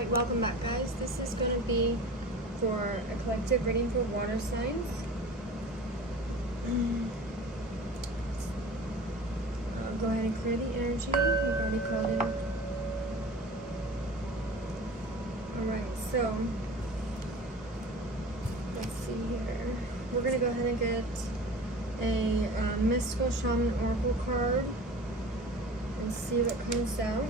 Alright, welcome back, guys. This is going to be for a collective reading for water signs. I'll go ahead and clear the energy. We've already called in. Alright, so let's see here. We're going to go ahead and get a mystical shaman oracle card and see what comes out.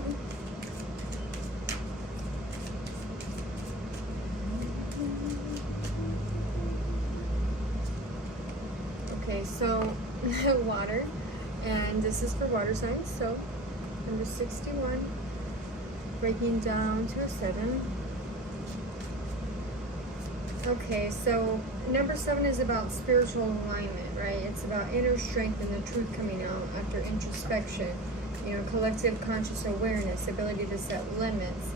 Okay, so water, and this is for water signs, so number 61, breaking down to a 7. Okay, so number 7 is about spiritual alignment, right? It's about inner strength and the truth coming out after introspection, you know, collective conscious awareness, ability to set limits,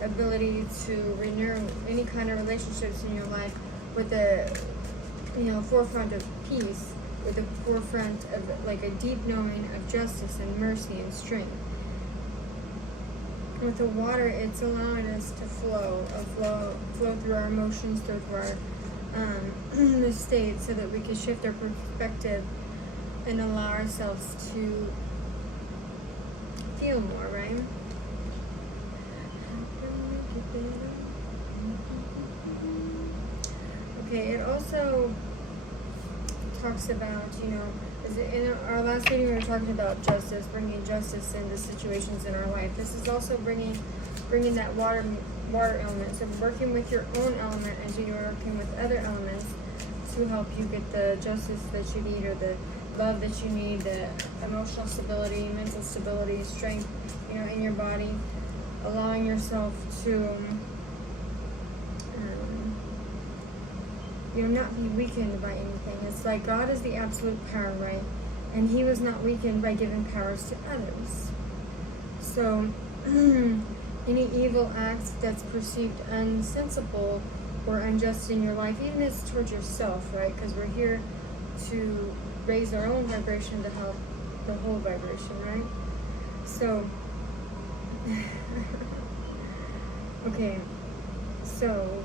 ability to renew any kind of relationships in your life with the forefront of peace, with the forefront of like a deep knowing of justice and mercy and strength. With the water, it's allowing us to flow through our emotions, through our state, so that we can shift our perspective and allow ourselves to feel more, right? Okay, it also talks about, in our last meeting we were talking about justice, bringing justice into situations in our life. This is also bringing that water element. So working with your own element as you're working with other elements to help you get the justice that you need, or the love that you need, the emotional stability, mental stability, strength, in your body, allowing yourself to not be weakened by anything. It's like God is the absolute power, right? And he was not weakened by giving powers to others. So any evil act that's perceived unsensible or unjust in your life, even if it's towards yourself, right? Because we're here to raise our own vibration to help the whole vibration, right? So, okay, so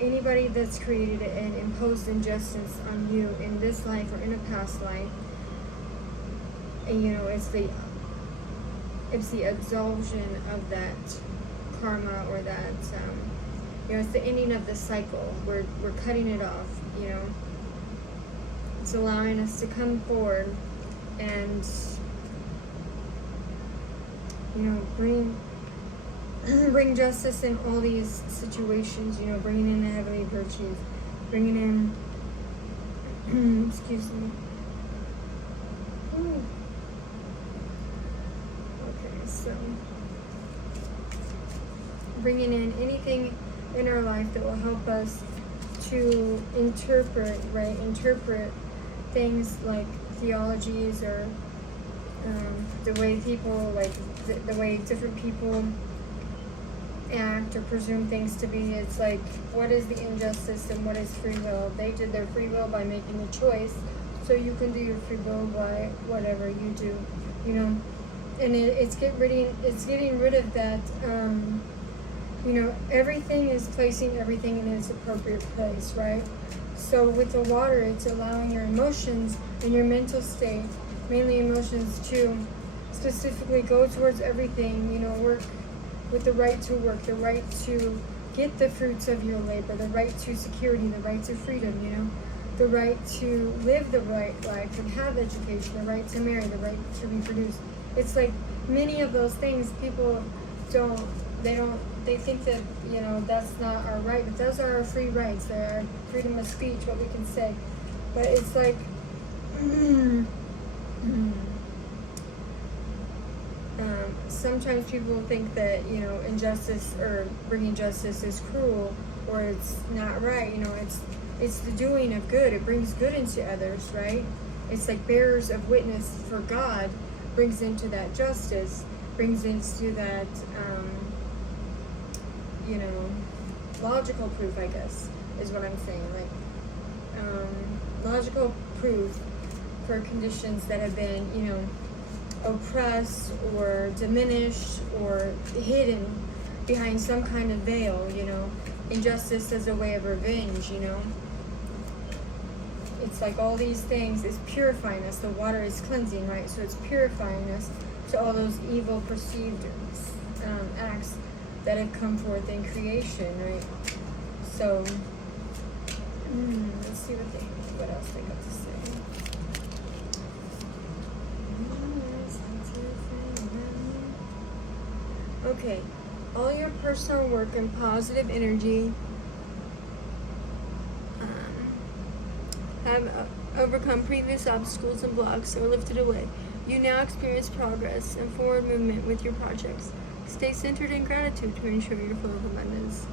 anybody that's created and imposed injustice on you in this life or in a past life, and it's the absolution of that karma, or that it's the ending of the cycle. We're cutting it off. It's allowing us to come forward and bring justice in all these situations, bringing in the heavenly virtues, bringing in, excuse me. Ooh. Okay, so bringing in anything in our life that will help us to interpret things like theologies, or the way people, like the way different people act or presume things to be. It's like, what is the injustice and what is free will? They did their free will by making the choice, so you can do your free will by whatever you do, and it's getting rid of that. Everything is placing everything in its appropriate place, right? So with the water, it's allowing your emotions and your mental state, mainly emotions, to specifically go towards everything, work with the right to work, the right to get the fruits of your labor, the right to security, the right to freedom, the right to live the right life and have education, the right to marry, the right to reproduce. It's like many of those things people they think that, that's not our right, but those are our free rights. They're our freedom of speech, what we can say. But it's like, sometimes people think that, injustice or bringing justice is cruel, or it's not right. It's the doing of good. It brings good into others, right? It's like bearers of witness for God, brings into that justice, brings into that, logical proof, I guess, is what I'm saying. Like, logical proof for conditions that have been, oppressed or diminished or hidden behind some kind of veil, you know. Injustice as a way of revenge, you know. It's like all these things is purifying us. The water is cleansing, right? So it's purifying us to all those evil perceived acts that have come forth in creation, right? So, let's see what else they got to say. Okay, all your personal work and positive energy have overcome previous obstacles and blocks or lifted away. You now experience progress and forward movement with your projects. Stay centered in gratitude to ensure your flow of abundance.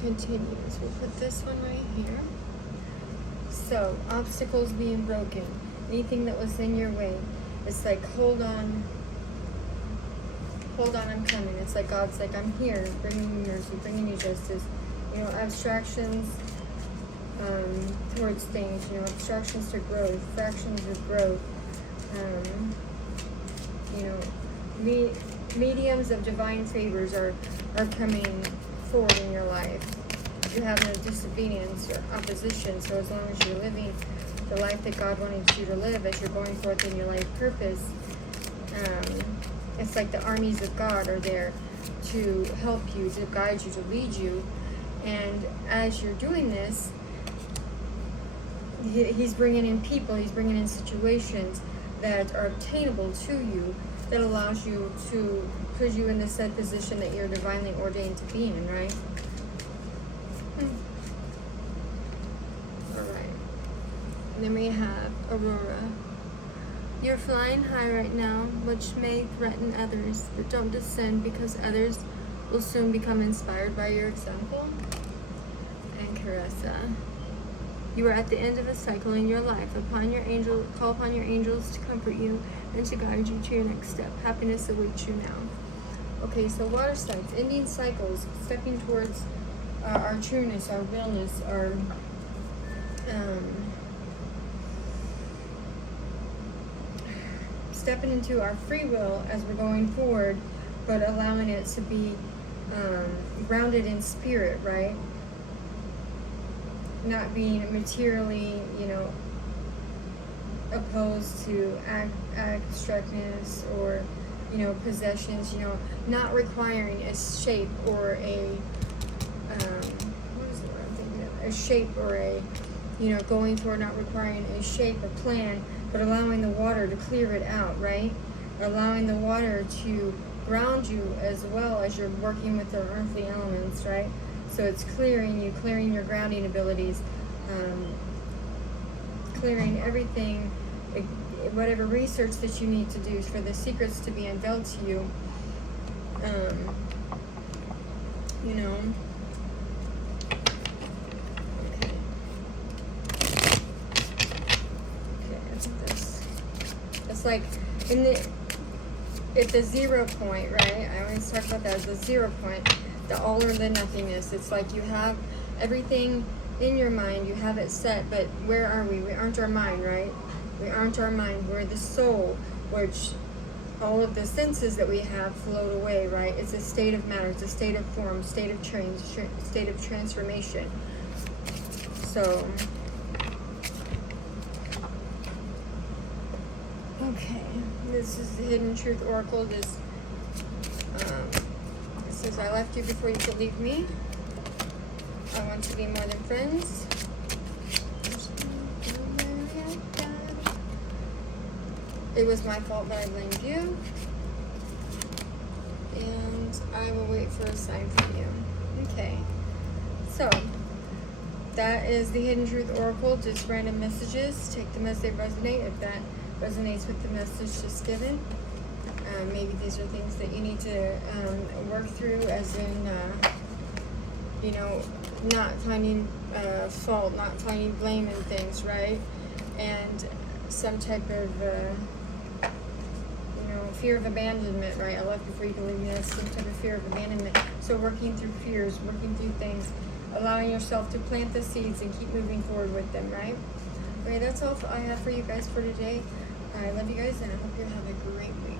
Continues. We'll put this one right here. So, obstacles being broken. Anything that was in your way. It's like, hold on, I'm coming. It's like God's like, I'm here, bringing you mercy, bringing you justice. You know, abstractions towards things, you know, obstructions to growth, fractions of growth, you know, mediums of divine favors are coming forward in your life. You have no disobedience or opposition, so as long as you're living the life that God wanted you to live, as you're going forth in your life purpose, it's like the armies of God are there to help you, to guide you, to lead you. And as you're doing this, He's bringing in people, He's bringing in situations that are obtainable to you, that allows you to put you in the said position that you're divinely ordained to be in, right? Alright. And then we have Aurora. You're flying high right now, which may threaten others, but don't descend because others will soon become inspired by your example. And Caressa. You are at the end of a cycle in your life. Call upon your angels to comfort you and to guide you to your next step. Happiness awaits you now. Okay, so water signs, ending cycles, stepping towards our trueness, our realness, our stepping into our free will as we're going forward, but allowing it to be grounded in spirit, right? Not being materially, you know, opposed to abstractness or, you know, possessions, you know, not requiring a shape or a, what is the word I'm thinking of? A shape or a, you know, going for not requiring a shape, a plan, but allowing the water to clear it out, right? Allowing the water to ground you as well as you're working with the earthly elements, right? So it's clearing you, clearing your grounding abilities, clearing everything, whatever research that you need to do for the secrets to be unveiled to you. You know. Okay. Okay, I think this. It's like at the 0 point, right? I always talk about that as the 0 point. The all or the nothingness. It's like you have everything in your mind, you have it set, but where are we? We aren't our mind, right? We aren't our mind. We're the soul, which all of the senses that we have float away, right? It's a state of matter, it's a state of form, state of change, state of transformation. So, okay, this is the Hidden Truth Oracle. This says, I left you before you could leave me. I want to be more than friends. It was my fault, but I blamed you. And I will wait for a sign from you. Okay. So, that is the Hidden Truth Oracle. Just random messages. Take them as they resonate. If that resonates with the message just given. Maybe these are things that you need to work through, as in, you know, not finding fault, not finding blame in things, right? And some type of, you know, fear of abandonment, right? I left before you can leave me. That's some type of fear of abandonment. So working through fears, working through things, allowing yourself to plant the seeds and keep moving forward with them, right? Okay, that's all I have for you guys for today. I love you guys, and I hope you have a great week.